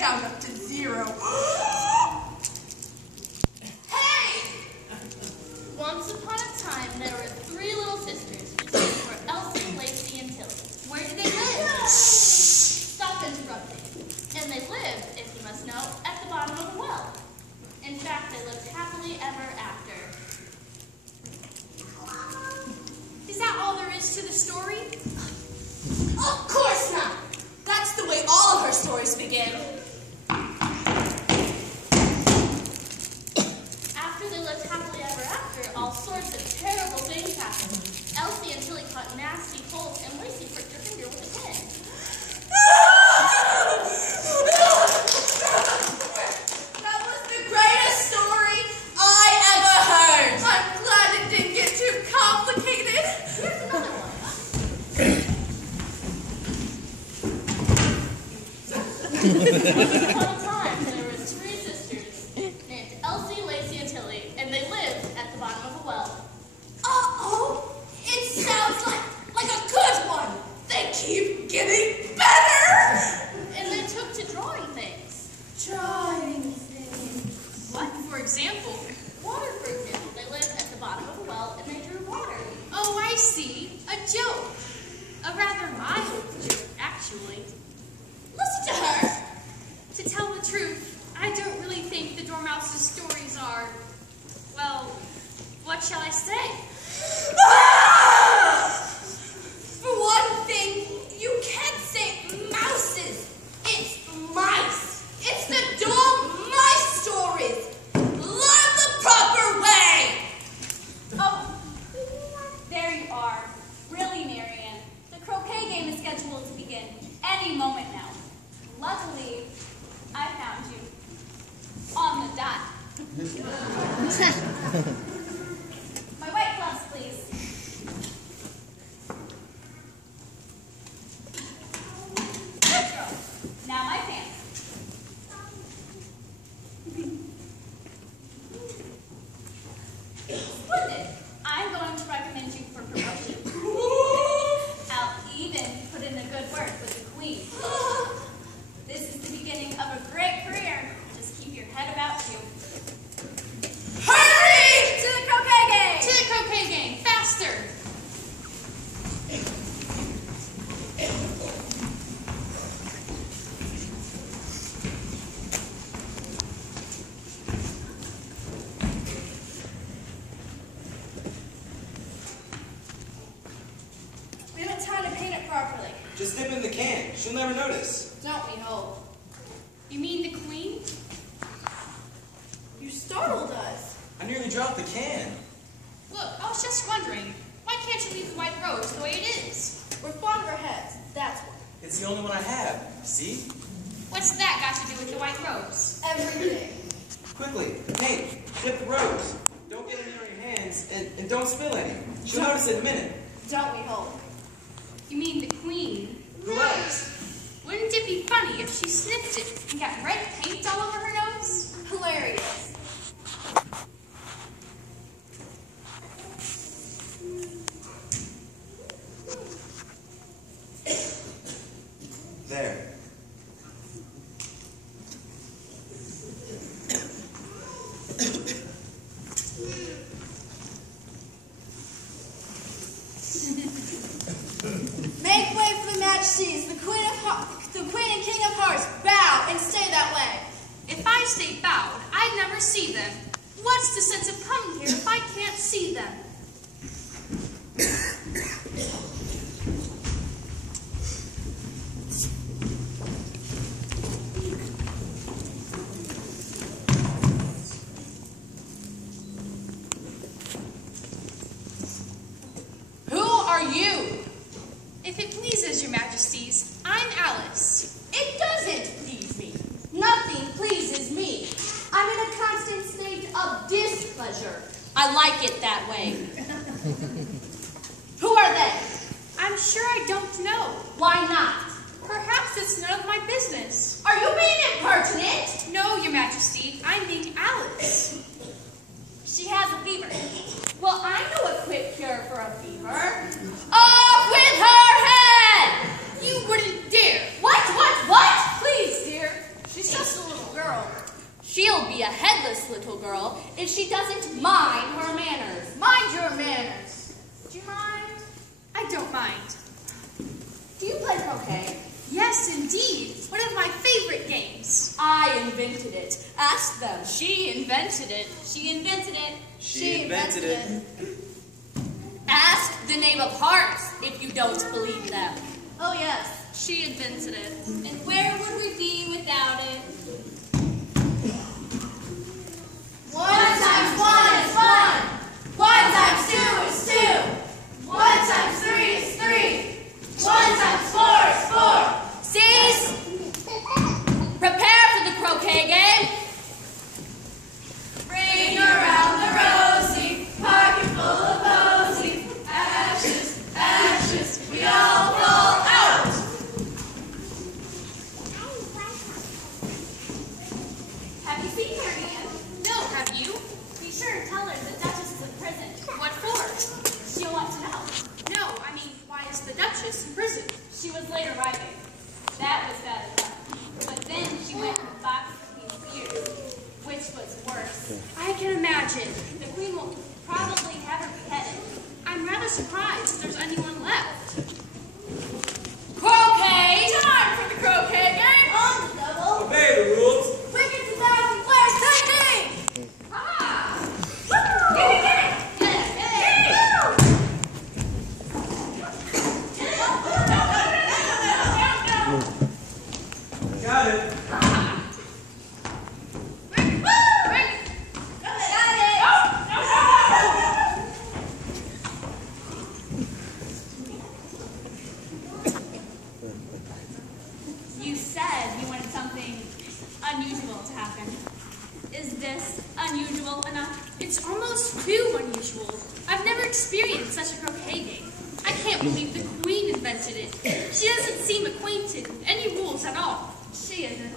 count up to 0. Hey! Once upon a time, there were 3 little sisters whose names were Elsie, Lacey, and Tilly. Where did they live? Stop interrupting. And they lived, if you must know, at the bottom of a well. In fact, they lived happily ever after. Is that all there is to the story? Of course not! That's the way all of her stories begin. After they lived happily ever after, all sorts of terrible things happened. Elsie and Tilly caught nasty colds, and Lacey pricked her finger with a pin. That was the greatest story I ever heard. I'm glad it didn't get too complicated. Here's another one. Once upon a time, there were 3 sisters named Elsie, Lacey, and Tilly, and they lived at the bottom of a well. Uh-oh, it sounds like a good one. They keep getting better. And they took to drawing things. Drawing things. What, for example? Water, for example. They lived at the bottom of a well, and they drew water. Oh, I see. A joke. A rather mild joke, actually. Listen to her. To tell the truth, I don't really think the Dormouse's stories are, well, what shall I say? For one thing, you can't say mouses. It's mice. It's the dull mice stories. Learn the proper way. Oh, there you are. Really, Marianne. The croquet game is scheduled to begin any moment now. Luckily, I found you on the dot. My white gloves, please. Good girl. Now my pants. Splendid. I'm going to recommend you for promotion. I'll even put in a good word with the queen. This is the beginning of a great career. Just keep your head about you. Hurry! To the croquet game! To the croquet game, faster! We haven't time to paint it properly. Just dip in the can. She'll never notice. Don't we hope? You mean the queen? You startled us. I nearly dropped the can. Look, I was just wondering, why can't you leave the white rose the way it is? We're fond of our heads. That's why. It's the only one I have. See? What's that got to do with the white rose? Everything. Quickly, paint. Dip the rose. Don't get any on your hands, and don't spill any. She'll notice in a minute. Don't we hope? You mean the queen? Who else? Wouldn't it be funny if she sniffed it and got red paint all over her nose? Hilarious. There. Make way for the majesties, the queen and king of hearts. Bow and stay that way. If I stay bowed, I'd never see them. What's the sense of coming here if I can't see them? Who are you? If it pleases your majesties, I'm Alice. It doesn't please me. Nothing pleases me. I'm in a constant state of displeasure. I like it that way. Who are they? I'm sure I don't know. Why not? Perhaps it's none of my business. Are you being impertinent? No, your majesty, I'm being Alice. She has a fever. Well, I know a quick cure for a fever. Off with her head! You wouldn't dare. What? Please, dear. She's so girl if she doesn't mind her manners. Mind your manners. Do you mind? I don't mind. Do you play croquet? Yes, indeed. One of my favorite games. I invented it. Ask them. She invented it. She invented it. She invented it. Ask the Knave of Hearts if you don't believe them. Oh yes, she invented it. And where would we be without it? 1 times 1 is 1. 1 times 2 is 2. 1 times 3 is 3. 1 times 4 is 4. Cease. Prepare for the croquet game. Ring around the rosy, pocket full of posy. Ashes, ashes, we all fall out. Have you seen her, Anne? No, have you? Be sure to tell her the Duchess is in prison. What for? She'll want to know. No, I mean, why is the Duchess in prison? She was late arriving. That was bad enough. But then she went in the box of Queen's ears, which was worse. I can imagine. The Queen will probably have her beheaded. I'm rather surprised there's anyone left. Croquet. Time for the croquet game! On the double. Obey the rules. Wickets and bats and players taking. Ah! Get it, get it. Got it. You said you wanted something unusual to happen. Is this unusual enough? It's almost too unusual. I've never experienced such a croquet game. I can't believe the Queen invented it. She doesn't seem acquainted with any rules at all. She isn't.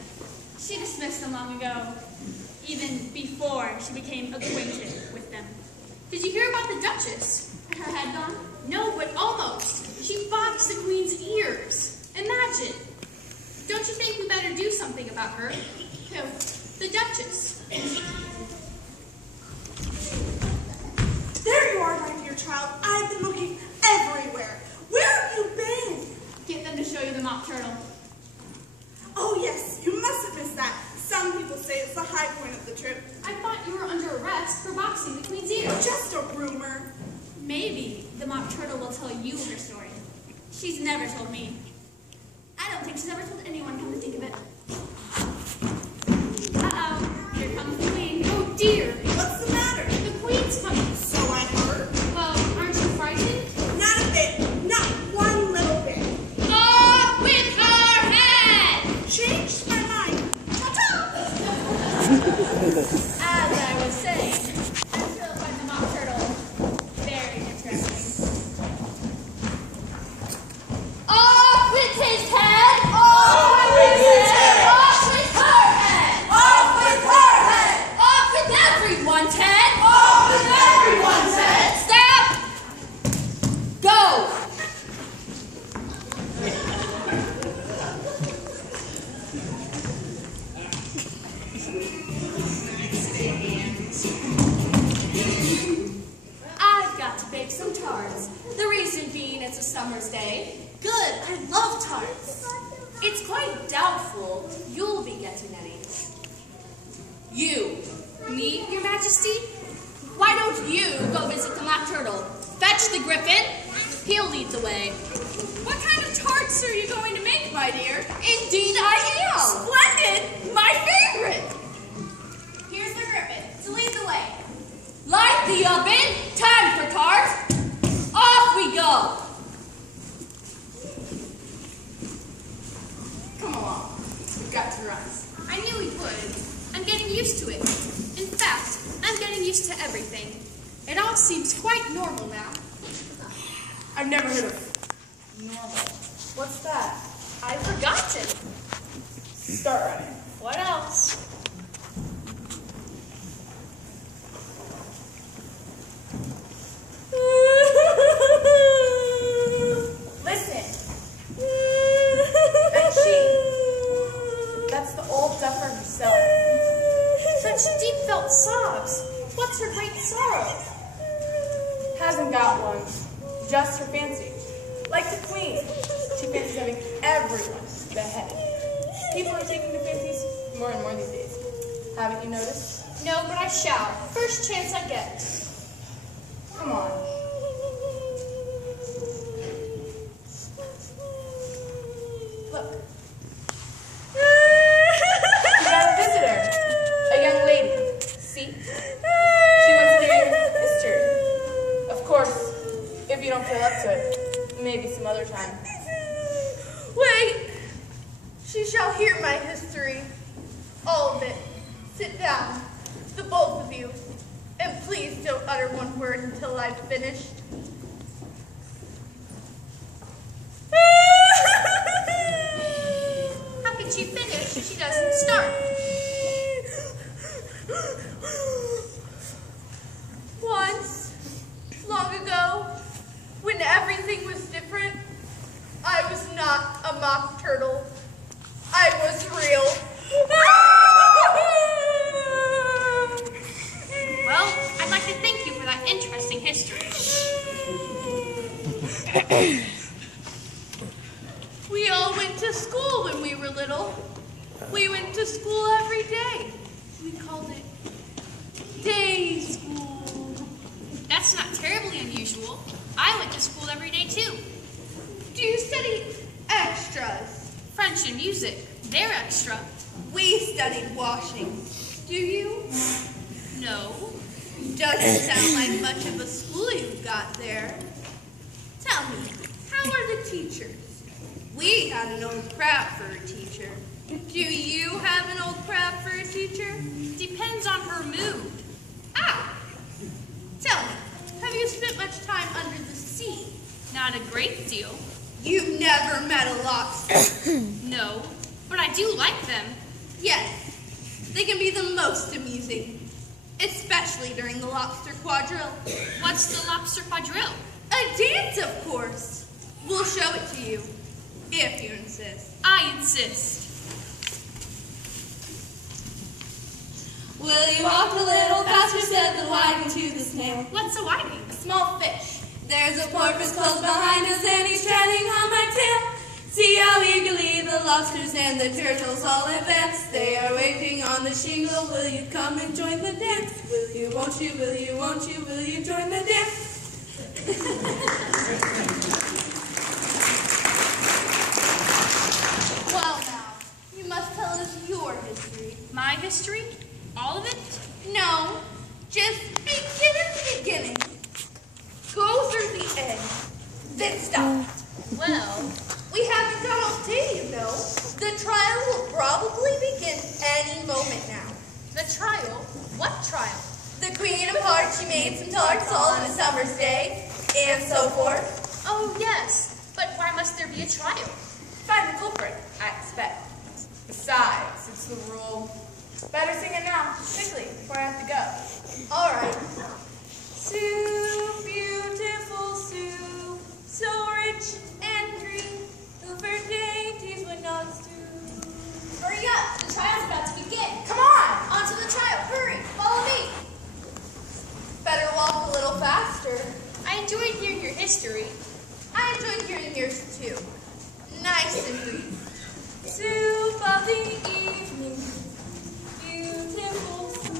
She dismissed them long ago, even before she became acquainted with them. Did you hear about the Duchess? Her head gone? No, but almost. She boxed the Queen's ears. Imagine. Don't you think we better do something about her? Who? The Duchess. There you are, my dear child. I've been looking everywhere. Where have you been? Get them to show you the mock turtle. Oh, yes, you must have missed that. Some people say it's the high point of the trip. I thought you were under arrest for boxing the Queen's ears. Just a rumor. Maybe the mock turtle will tell you her story. She's never told me. I don't think she's ever told anyone, come to think of it. Uh-oh, here comes the Queen. Oh dear, What's the matter? the Queen's coming. So I heard. Well, aren't you frightened? Not a bit. Not one little bit. Off with her head. Changed my mind. As I was saying, I still find the mock turtle very interesting. Off with his head. Off with his head. Off with her head. Off with her head. Off with everyone's head. Off with everyone's head. Stop. Go. I've got to bake some tarts. The reason being it's a summer's day. Good, I love tarts. It's quite doubtful you'll be getting any. You. Me, Your Majesty? Why don't you go visit the mock turtle? Fetch the griffin. He'll lead the way. What kind of tarts are you going to make, my dear? Indeed I am. Splendid. My favorite. Here's the griffin to lead the way. Light the oven. Time for tarts. Off we go. Come along. We've got to run. I knew we would. I'm getting used to it. In fact, I'm getting used to everything. It all seems quite normal now. I've never heard of normal. What's that? I've forgotten. Start running. What else? Listen. That's she. That's the old duffer herself. Such deep felt sobs. locks. What's her great sorrow? Hasn't got one. Just her fancy. Like the queen, she fancies having everyone beheaded. People are taking to fancies more and more these days. Haven't you noticed? No, but I shall. First chance I get. Come on. Look. We got a visitor. A young lady. See? She wants to hear your history. Of course, if you don't feel up to it, maybe some other time. Wait! She shall hear my history. All of it. Sit down. The both of you. And please don't utter one word until I've finished. How can she finish if she doesn't start? Once, long ago, when everything was different, I was not a mock turtle. I was real. Well, I'd like to thank you for that interesting history. We all went to school when we were little. We went to school every day. We called it day school. That's not terribly unusual. I went to school every day too. Do you study extras? French and music, they're extra. We studied washing. Do you? No. Doesn't sound like much of a school you've got there. Tell me, how are the teachers? We had an old crab for a teacher. Do you have an old crab for a teacher? Depends on her mood. Ah! Tell me, have you spent much time under the sea? Not a great deal. You've never met a lobster? No, but I do like them. Yes, they can be the most amusing, especially during the lobster quadrille. What's the lobster quadrille? A dance, of course. We'll show it to you, if you insist. I insist. Will you walk a little faster, said the whiting to the snail. What's a whiting? A small fish. There's a porpoise close behind us, and he's treading on my tail. See how eagerly the lobsters and the turtles all advance. They are waiting on the shingle. Will you come and join the dance? Will you, won't you, will you, won't you, will you join the dance? Well now, you must tell us your history. My history? All of it? No, just beginning. Go through the end, then stop. Well, We haven't got all day, you know. The trial will probably begin any moment now. the trial? What trial? The Queen of Hearts, she made some tarts all on a summer's day, and so forth. Oh, yes. But why must there be a trial? Find the culprit, I expect. Besides, it's the rule. Better sing it now, quickly, before I have to go. All right. Sue, beautiful Sue, so rich and green, who for dainties would not stew. Hurry up, the trial's about to begin. Come on! On to the trial, hurry, follow me. Better walk a little faster. I enjoyed hearing your history. I enjoyed hearing yours too. Nice and brief. Soup of the evening, beautiful Sue.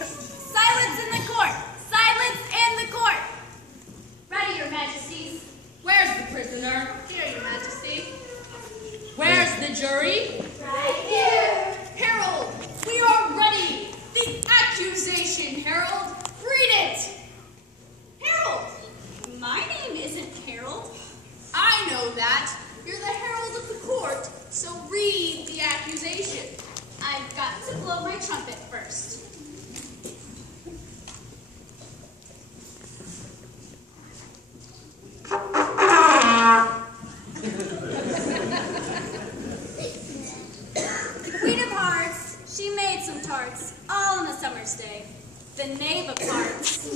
Silence in the court! Silence in the court! Ready, your majesties. Where's the prisoner? Here, Your Majesty. Where's the jury? Right here. Herald, we are ready. The accusation, Herald. Read it. Harold! My name isn't Harold. I know that. You're the herald of the court, so read the accusation. I've got to blow my trumpet first. The Queen of Hearts, she made some tarts, all on a summer's day. The Knave of Hearts,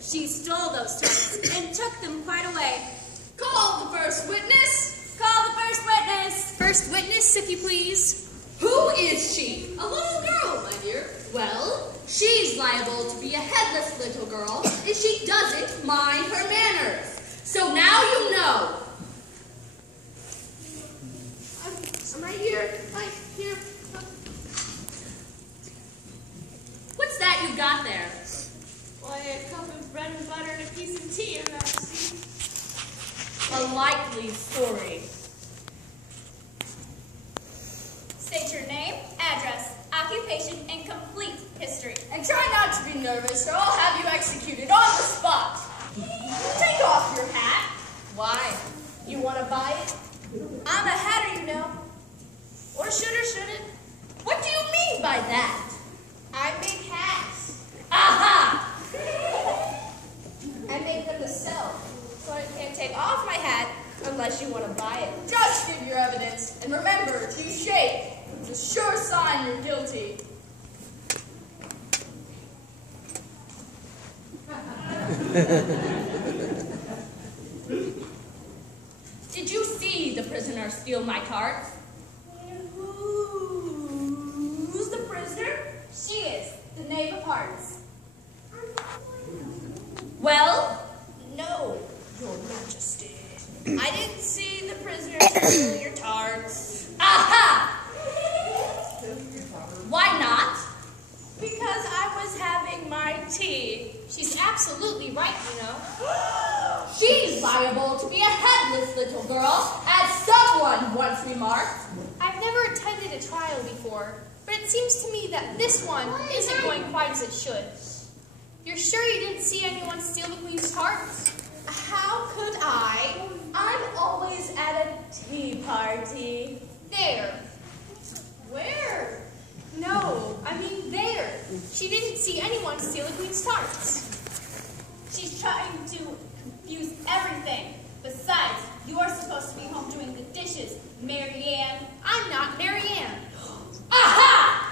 she stole those tarts and took them quite away. Call the first witness. Call the first witness. first witness, if you please. Who is she? A little girl, my dear. Well, she's liable to be a headless little girl if she doesn't mind her manners. So now you know. I'm right here. Right here. What's that you got there? Why, a cup of bread and butter and a piece of tea, Your Majesty. A likely story. State your name, address, occupation, and complete history. And try not to be nervous, or I'll have you executed on the spot. Take off your hat. Why? You want to buy it? I'm a hatter, you know. Or shouldn't. What do you mean by that? I make hats. Aha! I make them to sell, so I can't take off my hat unless you want to buy it. Just give your evidence, and remember to shake. It's a sure sign you're guilty. Did you see the prisoner steal my tarts? Who's the prisoner? She is, the Knave of Hearts. Well, No, Your Majesty. I didn't see the prisoner steal your tarts. aha! Why not? Because I was having my tea. She's absolutely right, you know. She's liable to be a headless little girl, as someone once remarked. I've never attended a trial before, but it seems to me that this one isn't going quite as it should. You're sure you didn't see anyone steal the Queen's tarts? How could I? I'm always at a tea party. There. Where? No, I mean there. She didn't see anyone steal the Queen's tarts. She's trying to confuse everything. Besides, you're supposed to be home doing the dishes, Mary Ann. I'm not Mary Ann. Aha!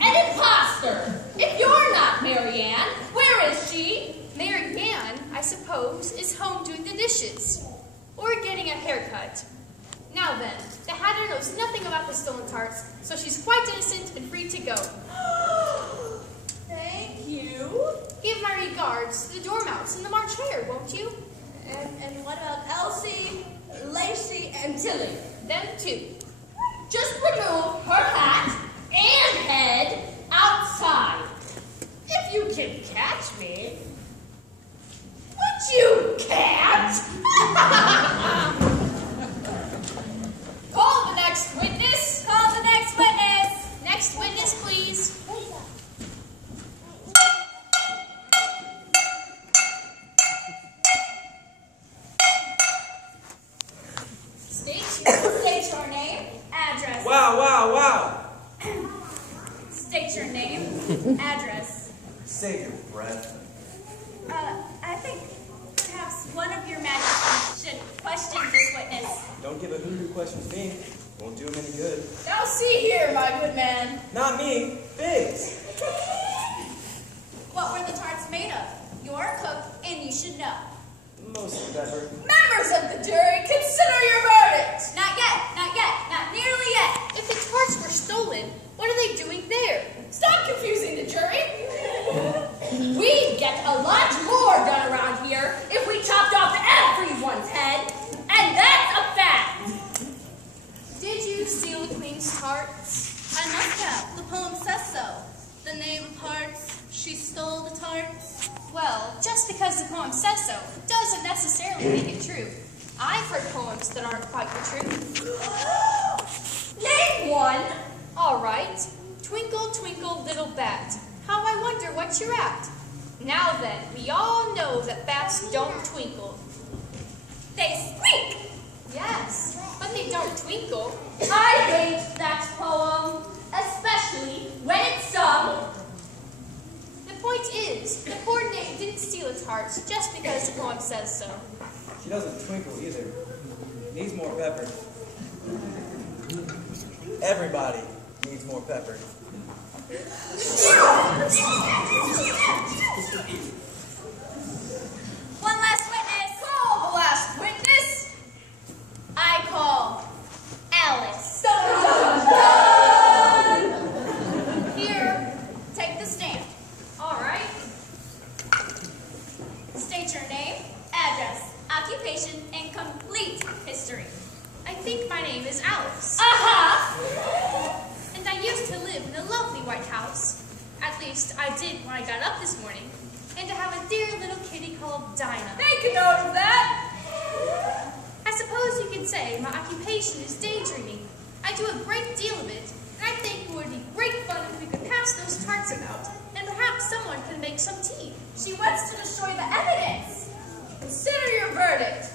An imposter! If you're not Mary Ann, where is she? Mary Ann, I suppose, is home doing the dishes. Or getting a haircut. Now then, the Hatter knows nothing about the stolen tarts, so she's quite innocent and free to go. Thank you. Give my regards to the dormouse in the March Hare, won't you? And what about Elsie, Lacey, and Tilly? Them too. Just remove her hat and head outside. If you can catch me. But you can't! Call the next witness. Call the next witness. Next witness, please. State your name, address. Wow. State your name, address. Save your breath. I think perhaps one of your majesties should question this witness. Don't give a hoot who questions me. Won't do him any good. Now see here, my good man. Not me. Figs. What were the tarts made of? You're a cook, and you should know. Mostly pepper. Members of the jury, consider your verdict. Not nearly yet. If the tarts were stolen, what are they doing there? Stop confusing the jury. We'd get a lot more done around here if we chopped off everyone's head, and that's a fact. Did you steal the Queen's tarts? I must have. The poem says so. The Knave of Hearts, she stole the tarts. Well, just because the poem says so doesn't necessarily make it true. I've heard poems that aren't quite the truth. Name one. All right. Twinkle, twinkle, little bat, how I wonder what you're at. Now then, we all know that bats don't twinkle. They squeak. Yes, but they don't twinkle. I hate that poem, especially when it's sung. The point is, the poor knave didn't steal its hearts just because the poem says so. She doesn't twinkle either. Needs more pepper. Everybody needs more pepper. One last witness. Call the last witness. I call I did when I got up this morning, and to have a dear little kitty called Dinah. Make a note of that. I suppose you could say my occupation is daydreaming. I do a great deal of it, and I think it would be great fun if we could pass those tarts about, and perhaps someone could make some tea. She wants to destroy the evidence. Consider your verdict.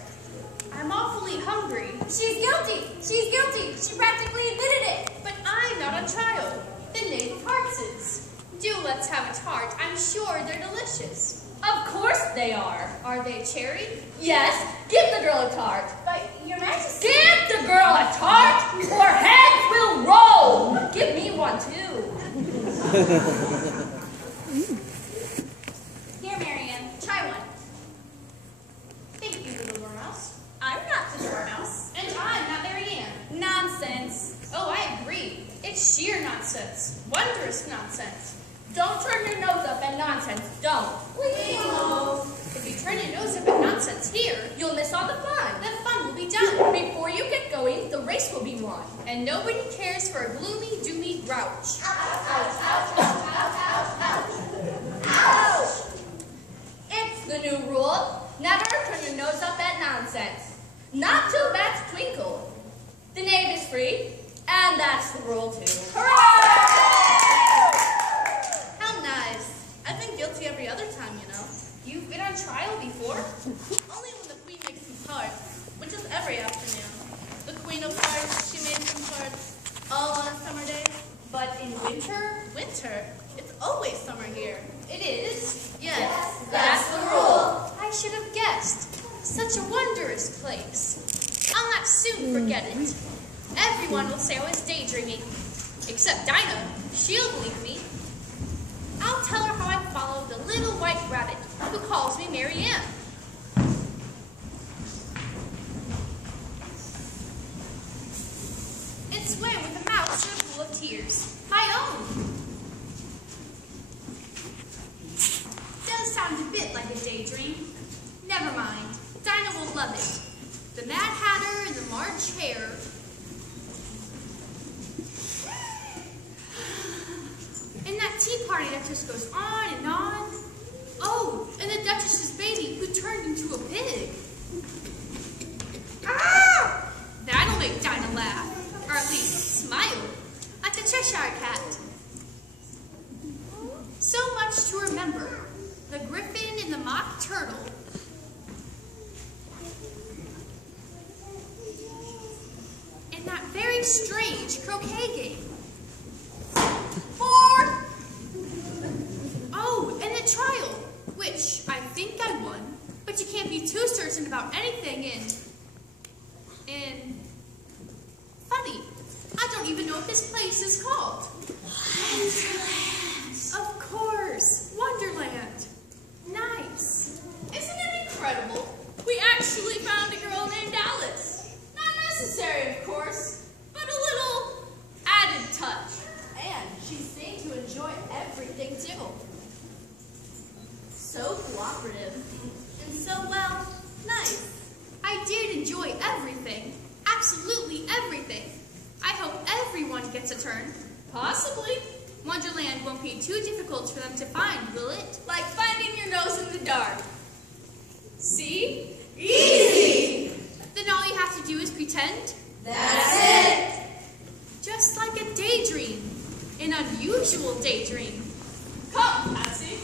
I'm awfully hungry, She's guilty. She's guilty. She practically admitted it. but I'm not on trial. The knave of hearts is. Do let's have a tart. I'm sure they're delicious. Of course they are. Are they cherry? Yes, give the girl a tart. But, Your Majesty... Give the girl a tart, or heads will roll. Give me one too. Here, Marianne, try one. Thank you, little dormouse. I'm not the dormouse. And I'm not Mary Ann. Nonsense. Oh, I agree. It's sheer nonsense. Wondrous nonsense. Don't turn your nose up at nonsense. Don't. Please no. If you turn your nose up at nonsense here, You'll miss all the fun. the fun will be done. Before you get going, the race will be won. And nobody cares for a gloomy, doomy grouch. It's the new rule. Never turn your nose up at nonsense. Not till bats twinkle. The knave is free, and that's the rule too. How nice. I've been guilty every other time, you know. You've been on trial before? Only when the queen makes some tarts, which is every afternoon. The queen of hearts, she made some tarts all on a summer day. But in winter? Winter, it's always summer here. It is. Yes, that's the rule. I should have guessed. Such a wondrous place. I'll not soon forget it. Everyone will say I was daydreaming. Except Dinah. She'll believe me. I'll tell her how I followed the little white rabbit who calls me Mary Ann. And swam with a mouse in a pool of tears. My own. Does sound a bit like a daydream. Never mind. Dinah will love it. The Mad Hatter and the March Hare. And that tea party that just goes on and on. Oh, and the Duchess's baby who turned into a pig. Ah! That'll make Dinah laugh. Or at least smile. Like the Cheshire Cat. So much to remember. The griffin and the mock turtle. And that very strange croquet game. Oh, and the trial, which I think I won, but you can't be too certain about anything in funny. I don't even know what this place is called. Wonderland. Of course, Wonderland. Nice. Isn't it incredible? We actually found a girl named Alice. Not necessary, of course, but a little added touch. And she seemed to enjoy everything too. So cooperative. And so, well, nice. I did enjoy everything. Absolutely everything. I hope everyone gets a turn. Possibly. Wonderland won't be too difficult for them to find, will it? Like finding your nose in the dark. See? Easy! Then all you have to do is pretend. That's it! Just like a daydream. An unusual daydream. Come, Patsy.